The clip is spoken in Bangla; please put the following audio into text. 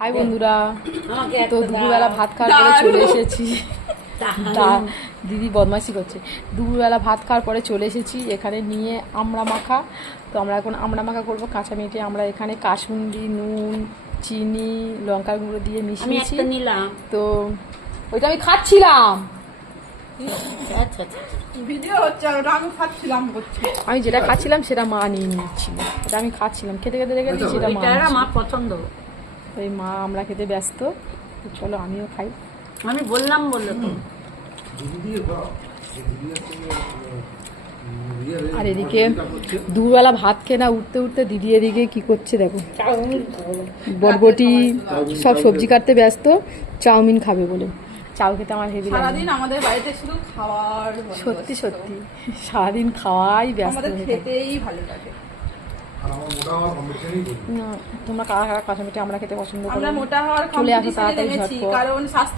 হাই বন্ধুরা, তো দুপুরবেলা ভাত খাওয়ার পরে চলে এসেছি। দিদি বদমাইশি করছে। দুপুরবেলা ভাত খাওয়ার পরে চলে এসেছি এখানে নিয়ে আমড়া মাখা। তো আমরা এখন আমড়া মাখা করবো কাঁচা মেটে। আমরা এখানে কাসুন্দি, নুন, চিনি, লঙ্কার গুঁড়ো দিয়ে মিশিয়েছি। তো ওইটা আমি খাচ্ছিলাম। আমি যেটা খাচ্ছিলাম সেটা মা নিয়ে নিচ্ছিল। এটা আমি খাচ্ছিলাম, খেতে খেতে রেখে দিচ্ছি। এটা মা পছন্দ। ওই মা আমরা খেতে ব্যস্ত। চলো আমিও খাই। আমি বললাম বললো তো। আর এদিকে দুবেলা ভাত খেয়ে না উঠতে উঠতে দিদি এদিকে কি করছে দেখো, বরবটি সব সবজি কাটতে ব্যস্ত। চাউমিন খাবে বলে। চাউ খেতে আমার হেভি লাগে। সারাদিন আমাদের বাড়িতে শুধু খাওয়ার, সত্যি সত্যি সারাদিন খাওয়াই ব্যস্ত। খেতেই ভালো লাগে। তোমরা কারা কারা কাঁচা মিঠে আমরা খেতে পছন্দ করো? আমরা মোটা হওয়ার চলে আসো তাড়াতাড়ি ঝটপট, ঝটপট। কারণ